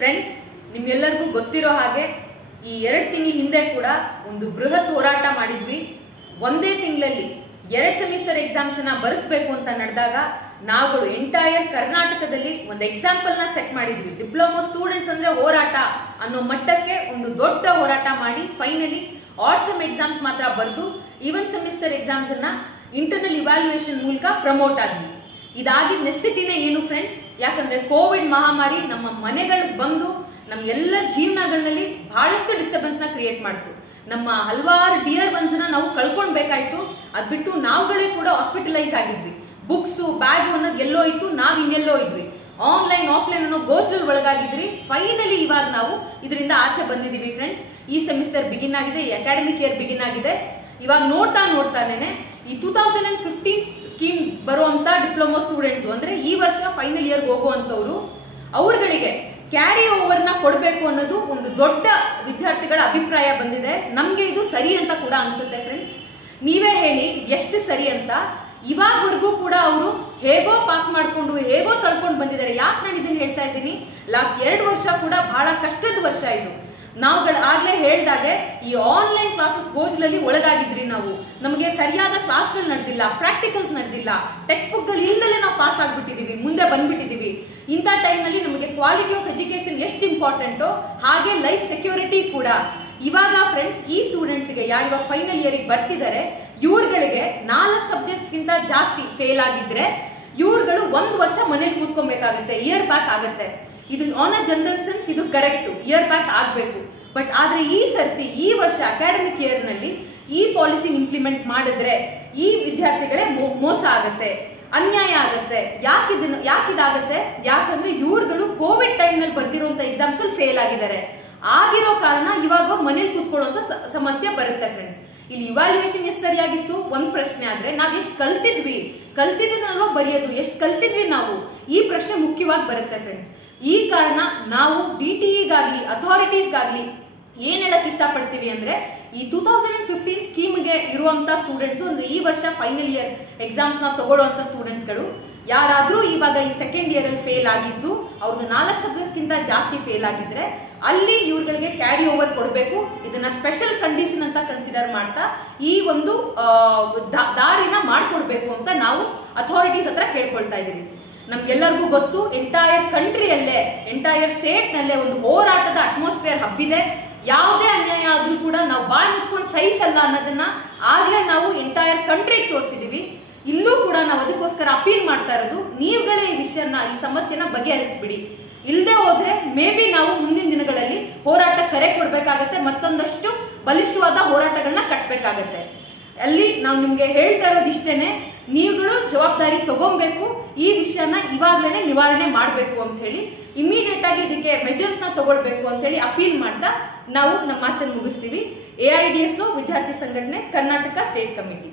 Friends, ನಿಮ್ಗೆಲ್ಲರಿಗೂ ಗೊತ್ತಿರೋ ಹಾಗೆ ಈ 2 ತಿಂಗಳ ಹಿಂದೆ ಕೂಡ ಒಂದು ಬೃಹತ್ ಹೋರಾಟ ಮಾಡಿದ್ವಿ. ಒಂದೇ ತಿಂಗಳಲ್ಲಿ 2 ಸೆಮಿಸ್ಟರ್ ಎಕ್ಸಾಮ್ಸ್ ನ ಬರೆಸಬೇಕು ಅಂತ ನಡೆದಾಗ ನಾವುಗಳು ಎಂಟೈರ್ ಕರ್ನಾಟಕದಲ್ಲಿ ಒಂದು ಎಕ್ಸಾಂಪಲ್ ನ ಸೆಟ್ ಮಾಡಿದ್ವಿ. ಡಿಪ್ಲೊಮಾ ಸ್ಟೂಡೆಂಟ್ಸ್ ಅಂದ್ರೆ ಹೋರಾಟ ಅನ್ನೋ ಮಟ್ಟಕ್ಕೆ ಒಂದು ದೊಡ್ಡ ಹೋರಾಟ ಮಾಡಿ ಫೈನಲಿ ಆಟಮ್ ಎಕ್ಸಾಮ್ಸ್ ಮಾತ್ರ ಬರೆದು ಈವನ್ ಸೆಮಿಸ್ಟರ್ ಎಕ್ಸಾಮ್ಸ್ ಅನ್ನ ಇಂಟರ್ನಲ್ ಇವ್ಯಾಲ್ಯೂಯೇಷನ್ ಮೂಲಕ ಪ್ರಮೋಟ್ ಆದ್ವಿ. ಇದಾಗಿದ್ದ ನೆಸಿಟಿನೇ ಏನು ಫ್ರೆಂಡ್ಸ್? ಯಾಕಂದ್ರೆ ಕೋವಿಡ್ ಮಹಾಮಾರಿ ನಮ್ಮ ಮನೆಗಳಿಗೆ ಬಂದು ನಮ್ಮ ಎಲ್ಲರ ಜೀವನಗಳಲ್ಲಿ ಬಹಳಷ್ಟು ಡಿಸ್ಟರ್ಬೆನ್ಸ್ ನ ಕ್ರಿಯೇಟ್ ಮಾಡ್ತು. ನಮ್ಮ ಹಲವಾರು ಡಿಯರ್ ಒನ್ಸ್ ನ ನಾವು ಕಳ್ಕೊಳ್ಬೇಕಾಯ್ತು. ಅದ್ ಬಿಟ್ಟು ನಾವುಗಳೇ ಕೂಡ ಹಾಸ್ಪಿಟಲೈಸ್ ಆಗಿದ್ವಿ. ಬುಕ್ಸ್ ಬ್ಯಾಗ್ ಅನ್ನೋದು ಎಲ್ಲೋ ಇತ್ತು, ನಾವ್ ಇನ್ನೆಲ್ಲೋ ಇದ್ವಿ. ಆನ್ಲೈನ್ ಆಫ್ಲೈನ್ ಅನ್ನೋ ಗೋಸ್ಟಲ್ ಒಳಗಾಗಿದ್ರಿ. ಫೈನಲಿ ಇವಾಗ ನಾವು ಇದರಿಂದ ಆಚೆ ಬಂದಿದೀವಿ ಫ್ರೆಂಡ್ಸ್. ಈ ಸೆಮಿಸ್ಟರ್ ಬಿಗಿನ್ ಆಗಿದೆ, ಈ ಅಕಾಡೆಮಿಕ್ ಇಯರ್ ಬಿಗಿನ್ ಆಗಿದೆ. ಇವಾಗ ನೋಡ್ತಾನೆ ಈ 2015 ಸ್ಕೀಮ್ ಬರುವಂತ ಡಿಪ್ಲೊಮಾ ಸ್ಟೂಡೆಂಟ್ಸ್ ಅಂದ್ರೆ ಈ ವರ್ಷ ಫೈನಲ್ ಇಯರ್ ಹೋಗುವಂತವ್ರು, ಅವ್ರಗಳಿಗೆ ಕ್ಯಾರಿ ಓವರ್ ನ ಕೊಡಬೇಕು ಅನ್ನೋದು ಒಂದು ದೊಡ್ಡ ವಿದ್ಯಾರ್ಥಿಗಳ ಅಭಿಪ್ರಾಯ ಬಂದಿದೆ. ನಮ್ಗೆ ಇದು ಸರಿ ಅಂತ ಕೂಡ ಅನ್ಸುತ್ತೆ ಫ್ರೆಂಡ್ಸ್. ನೀವೇ ಹೇಳಿ ಎಷ್ಟು ಸರಿ ಅಂತ. ಇವಾಗವರೆಗೂ ಕೂಡ ಅವರು ಹೇಗೋ ಪಾಸ್ ಮಾಡ್ಕೊಂಡು ಹೇಗೋ ತಳ್ಕೊಂಡು ಬಂದಿದ್ದಾರೆ. ಯಾಕೆ ನಾನು ಇದನ್ನ ಹೇಳ್ತಾ ಇದ್ದೀನಿ? ಲಾಸ್ಟ್ 2 ವರ್ಷ ಕೂಡ ಬಹಳ ಕಷ್ಟದ ವರ್ಷ ಇದು. ನಾವುಗಳು ಆಗ್ಲೇ ಹೇಳ್ದಾಗೆ ಈ ಆನ್ಲೈನ್ ಕ್ಲಾಸಸ್ ಗೋಜಲಲ್ಲಿ ಒಳಗಾಗಿದ್ರಿ ನಾವು. ನಮಗೆ ಸರಿಯಾದ ಕ್ಲಾಸ್ಗಳು ನಡೆದಿಲ್ಲ, ಪ್ರಾಕ್ಟಿಕಲ್ಸ್ ನಡೆದಿಲ್ಲ, ಟೆಕ್ಸ್ಟ್ ಬುಕ್ ಗಳು ಇಲ್ಲದಲ್ಲೇ ನಾವು ಪಾಸ್ ಆಗ್ಬಿಟ್ಟಿದೀವಿ, ಮುಂದೆ ಬಂದ್ಬಿಟ್ಟಿದೀವಿ. ಇಂಥ ಟೈಮ್ ನಲ್ಲಿ ನಮಗೆ ಕ್ವಾಲಿಟಿ ಆಫ್ ಎಜುಕೇಶನ್ ಎಷ್ಟು ಇಂಪಾರ್ಟೆಂಟೋ ಹಾಗೆ ಲೈಫ್ ಸೆಕ್ಯೂರಿಟಿ ಕೂಡ. ಇವಾಗ ಫ್ರೆಂಡ್ಸ್, ಈ ಸ್ಟೂಡೆಂಟ್ಸ್ ಗೆ ಯಾರು ಇವಾಗ ಫೈನಲ್ ಇಯರ್ ಬರ್ತಿದ್ದಾರೆ, ಇವ್ರಗಳಿಗೆ 4 ಸಬ್ಜೆಕ್ಟ್ಸ್ ಗಿಂತ ಜಾಸ್ತಿ ಫೇಲ್ ಆಗಿದ್ರೆ ಇವ್ರುಗಳು 1 ವರ್ಷ ಮನೇಲಿ ಕೂತ್ಕೊಬೇಕಾಗುತ್ತೆ, ಇಯರ್ ಬ್ಯಾಕ್ ಆಗುತ್ತೆ. ಇದು ಆನ್ ಅ ಜನರಲ್ ಸೆನ್ಸ್ ಇದು ಕರೆಕ್ಟ್, ಇಯರ್ ಬ್ಯಾಕ್ ಆಗ್ಬೇಕು. ಬಟ್ ಆದ್ರೆ ಈ ಸರ್ತಿ ಈ ವರ್ಷ ಅಕಾಡೆಮಿಕ್ ಇಯರ್ ನಲ್ಲಿ ಈ ಪಾಲಿಸಿ ಇಂಪ್ಲಿಮೆಂಟ್ ಮಾಡಿದ್ರೆ ಈ ವಿದ್ಯಾರ್ಥಿಗಳೇ ಮೋಸ ಆಗತ್ತೆ, ಅನ್ಯಾಯ ಆಗತ್ತೆ. ಯಾಕಿದಾಗತ್ತೆ? ಯಾಕಂದ್ರೆ ಇವ್ರುಗಳು ಕೋವಿಡ್ ಟೈಮ್ ನಲ್ಲಿ ಬರ್ದಿರುವಂತ ಎಕ್ಸಾಮ್ಸ್ ಅಲ್ಲಿ ಫೇಲ್ ಆಗಿದ್ದಾರೆ. ಆಗಿರೋ ಕಾರಣ ಇವಾಗ ಮನೇಲಿ ಕೂತ್ಕೊಳ್ಳುವಂತ ಸಮಸ್ಯೆ ಬರುತ್ತೆ ಫ್ರೆಂಡ್ಸ್. ಇಲ್ಲಿ ಇವ್ಯಾಲ್ಯೂಯೇಷನ್ ಎಷ್ಟು ಸರಿಯಾಗಿತ್ತು ಒಂದ್ ಪ್ರಶ್ನೆ ಆದ್ರೆ ನಾವ್ ಎಷ್ಟು ಕಲ್ತಿದ್ನಲ್ವಾ ಬರೆಯೋದು, ಎಷ್ಟು ಕಲ್ತಿದ್ವಿ ನಾವು, ಈ ಪ್ರಶ್ನೆ ಮುಖ್ಯವಾಗಿ ಬರುತ್ತೆ ಫ್ರೆಂಡ್ಸ್. ಈ ಕಾರಣ ನಾವು ಡಿಟಿಇಗಾಗ್ಲಿ ಅಥಾರಿಟೀಸ್ಗಾಗ್ಲಿ ಏನ್ ಹೇಳಕ್ ಇಷ್ಟಪಡ್ತೀವಿ ಅಂದ್ರೆ, ಈ 2015 ಸ್ಕೀಮ್ಗೆ ಇರುವಂತ ಸ್ಟೂಡೆಂಟ್ಸ್ ಅಂದ್ರೆ ಈ ವರ್ಷ ಫೈನಲ್ ಇಯರ್ ಎಕ್ಸಾಮ್ಸ್ ನ ತಗೊಳ್ಳುವಂತ ಸ್ಟೂಡೆಂಟ್ಸ್ ಗಳು ಯಾರಾದ್ರೂ ಇವಾಗ ಈ ಸೆಕೆಂಡ್ ಇಯರ್ ಅಲ್ಲಿ ಫೇಲ್ ಆಗಿದ್ದು, ಅವ್ರದ್ದು 4 ಸಬ್ಜೆಕ್ಟ್ಸ್ ಗಿಂತ ಜಾಸ್ತಿ ಫೇಲ್ ಆಗಿದ್ರೆ ಅಲ್ಲಿ ಇವ್ರುಗಳಿಗೆ ಕ್ಯಾರಿ ಓವರ್ ಕೊಡಬೇಕು. ಇದನ್ನ ಸ್ಪೆಷಲ್ ಕಂಡೀಷನ್ ಅಂತ ಕನ್ಸಿಡರ್ ಮಾಡ್ತಾ ಈ ಒಂದು ದಾರಿನ ಮಾಡ್ಕೊಡ್ಬೇಕು ಅಂತ ನಾವು ಅಥಾರಿಟೀಸ್ ಹತ್ರ ಕೇಳ್ಕೊಳ್ತಾ ಇದೀವಿ. ನಮ್ಗೆಲ್ಲರಿಗೂ ಗೊತ್ತು, ಎಂಟೈರ್ ಕಂಟ್ರಿಯಲ್ಲೇ ಎಂಟೈರ್ ಸ್ಟೇಟ್ ನಲ್ಲೇ ಒಂದು ಹೋರಾಟದ ಅಟ್ಮಾಸ್ಫಿಯರ್ ಹಬ್ಬಿದೆ. ಯಾವುದೇ ಅನ್ಯಾಯ ಆದ್ರೂ ಕೂಡ ನಾವು ಬಾಯಿ ಮುಚ್ಕೊಂಡು ಸಹಿಸಲ್ಲ ಅನ್ನೋದನ್ನ ಆಗ್ಲೇ ನಾವು ಎಂಟೈರ್ ಕಂಟ್ರಿಗೆ ತೋರಿಸಿದೀವಿ. ಇಲ್ಲೂ ಕೂಡ ನಾವು ಅದಕ್ಕೋಸ್ಕರ ಅಪೀಲ್ ಮಾಡ್ತಾ ಇರೋದು, ನೀವುಗಳೇ ಈ ವಿಷಯನ ಈ ಸಮಸ್ಯೆನ ಬಗೆಹರಿಸ್ಬಿಡಿ. ಇಲ್ಲದೆ ಹೋದ್ರೆ ಮೇ ಬಿ ನಾವು ಮುಂದಿನ ದಿನಗಳಲ್ಲಿ ಹೋರಾಟ ಕರೆ ಕೊಡ್ಬೇಕಾಗತ್ತೆ, ಮತ್ತೊಂದಷ್ಟು ಬಲಿಷ್ಠವಾದ ಹೋರಾಟಗಳನ್ನ ಕಟ್ಟಬೇಕಾಗತ್ತೆ. ಅಲ್ಲಿ ನಾವು ನಿಮ್ಗೆ ಹೇಳ್ತಾ ಇರೋದು ಇಷ್ಟೇನೆ, ನೀವುಗಳು ಜವಾಬ್ದಾರಿ ತಗೊಬೇಕು. ಈ ವಿಷಯನ ಇವಾಗ್ಲೇನೆ ನಿವಾರಣೆ ಮಾಡಬೇಕು ಅಂತ ಹೇಳಿ, ಇಮಿಡಿಯೇಟ್ ಆಗಿ ಇದಕ್ಕೆ ಮೆಜರ್ಸ್ ನ ತಗೊಳ್ಬೇಕು ಅಂತ ಹೇಳಿ ಅಪೀಲ್ ಮಾಡ್ತಾ ನಾವು ನಮ್ಮ ಮಾತನ್ನು ಮುಗಿಸ್ತೀವಿ. AIDSO ವಿದ್ಯಾರ್ಥಿ ಸಂಘಟನೆ, ಕರ್ನಾಟಕ ಸ್ಟೇಟ್ ಕಮಿಟಿ.